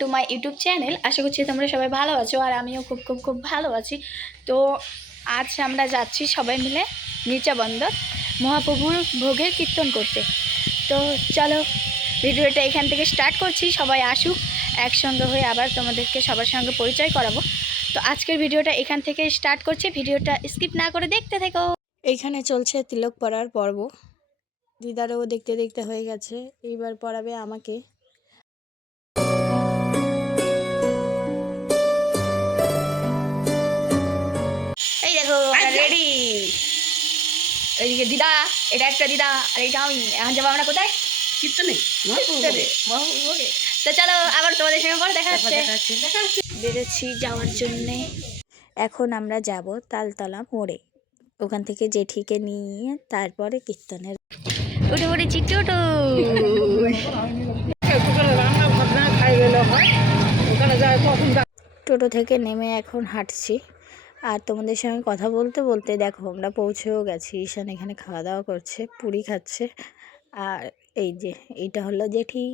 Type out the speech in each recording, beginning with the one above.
Two my YouTube channel. আশা করছি তোমরা সবাই ভালো আছো আর আমিও খুব খুব খুব ভালো আছি। তো আজ আমরা যাচ্ছি সবাই মিলে নিচা বন্দর মহাপ্রভুর ভোগের কীর্তন করতে। তো চলো ভিডিওটা এখান থেকে স্টার্ট করছি। সবাই আসুক, একসঙ্গে হয়ে আবার তোমাদেরকে সবার সঙ্গে পরিচয় করাবো। তো আজকের ভিডিওটা এখান থেকে স্টার্ট করছি, ভিডিওটা স্কিপ না করে দেখতে থেকো। এইখানে চলছে তিলক পড়ার পর্ব। দিদারও দেখতে দেখতে হয়ে গেছে, এইবার পড়াবে আমাকে। এই দেখো রেডি। এইদিকে দিদা, এটা একটা দিদা আর এইটা আমি। এখন যাবো আমরা কোথায়? কীর্তনে, মহাপ্রভুকে। তো চলো আবার তোমাদের সঙ্গে পরে দেখা হচ্ছে। বেরোচ্ছি যাওয়ার জন্যে। এখন আমরা যাব তালতলা মোড়ে, ওখান থেকে জেঠিকে নিয়ে তারপরে কীর্তনের। উঠে পড়েছি টোটো। টোটো থেকে নেমে এখন হাঁটছি আর তোমাদের সঙ্গে কথা বলতে বলতে দেখো আমরা পৌঁছেও গেছি। ঈশান এখানে খাওয়া দাওয়া করছে, পুরি খাচ্ছে। আর এই যে এইটা হলো জেঠি।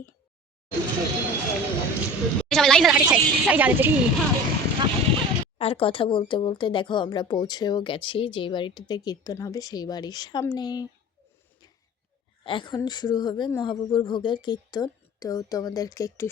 আর কথা বলতে বলতে দেখো আমরা পৌঁছেও গেছি যেই বাড়িটাতে কীর্তন হবে সেই বাড়ির সামনে। এখন শুরু হবে মহাপ্রভুর ভোগের কীর্তন। তো তোমাদেরকে একটু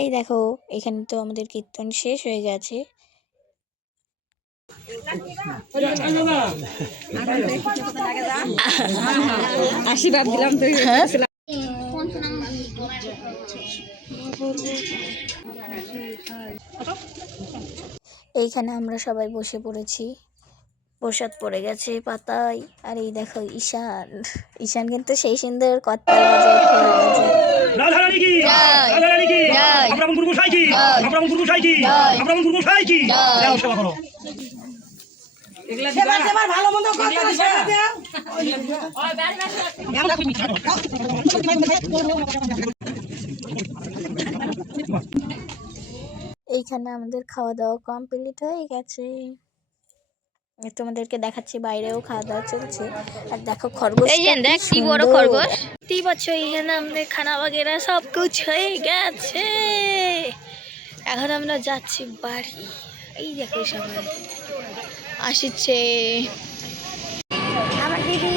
এই দেখো এখানে তো আমাদের কীর্তন শেষ হয়ে গেছে। আশীর্বাদ দিলাম তো। এইখানে আমরা সবাই বসে পড়েছি, প্রসাদ পড়ে গেছে পাতায়। আর এই দেখো ঈশান, ঈশান কিন্তু সেই সুন্দর করতাল বাজায়, খোল বাজায়। রাধা রানী কি, রাধা রানী কি, আমরা গুরু গোসাই কি, আমরা গুরু গোসাই কি, আমরা গুরু গোসাই কি। যাও সেবা করো। এগুলা দিবা সেবার ভালো মন্দ কথা সেবা দাও। এইখানে আমাদের খাওয়া দাওয়া কমপ্লিট হয়ে গেছে। তোমাদেরকে দেখাচ্ছি বাইরেও খাওয়া দাওয়া চলছে। আর দেখো খরগোশ, এই যে দেখ কি বড় খরগোশ। ती बच्चों এখানে আমাদের খানা वगैरह সব কিছু হয়ে গেছে। এখন আমরা যাচ্ছি বাড়ি। এই দেখো সবাই আসছে। আমার দিদি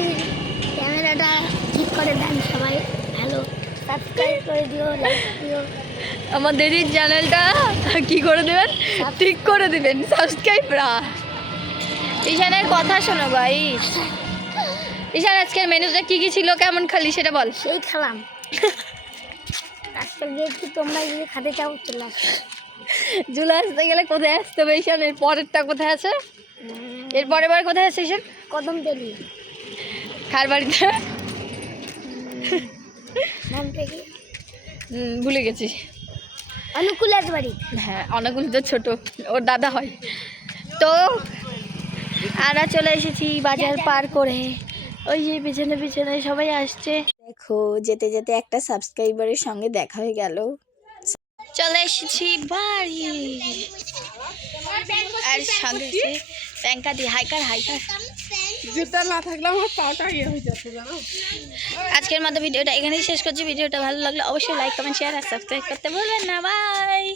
ক্যামেরাটা ঠিক করে দেন সবাই, হ্যালো সাবস্ক্রাইব করে দিও, লাইক দিও। আমার দিদির চ্যানেলটা কি করে দেবেন, ঠিক করে দিবেন সাবস্ক্রাইবরা। ঈশানের কথা শোনো গাইস। ঈশান আজকের মেনুতে কি কি ছিল, কেমন খালি সেটা বল। সেই খেলাম আজকে গিয়েছি, তোমরা যদি খেতে চাও চলে আসো। চলে আসতে গেলে কোথায় আসতে হবে ঈশান? এর পরেরটা কোথায় আছে? এর পরের বার কোথায় আছে ঈশান? কদম তলি। কার বাড়িতে? নামটা কি ভুলে গেছি। অনুকূলের বাড়ি। হ্যাঁ অনুকূল তো ছোট, ওর দাদা হয়। তো আমরা চলে এসেছি বাজার পার করে। ওই যে পিছনে পিছনে সবাই আসছে। দেখো যেতে যেতে একটা সাবস্ক্রাইবারের সঙ্গে দেখা হয়ে গেল। চলে এসেছি বাড়ি আর সঙ্গে প্যাঙ্কা দিয়ে হাইকার জুতা না থাকলে আমার পাটা ইয়ে হয়ে যাচ্ছে জানো। আজকের মতো ভিডিওটা এখানেই শেষ করছি। ভিডিওটা ভালো লাগলে অবশ্যই লাইক কমেন্ট শেয়ার আর সাবস্ক্রাইব করতে ভুলবেন না। বাই।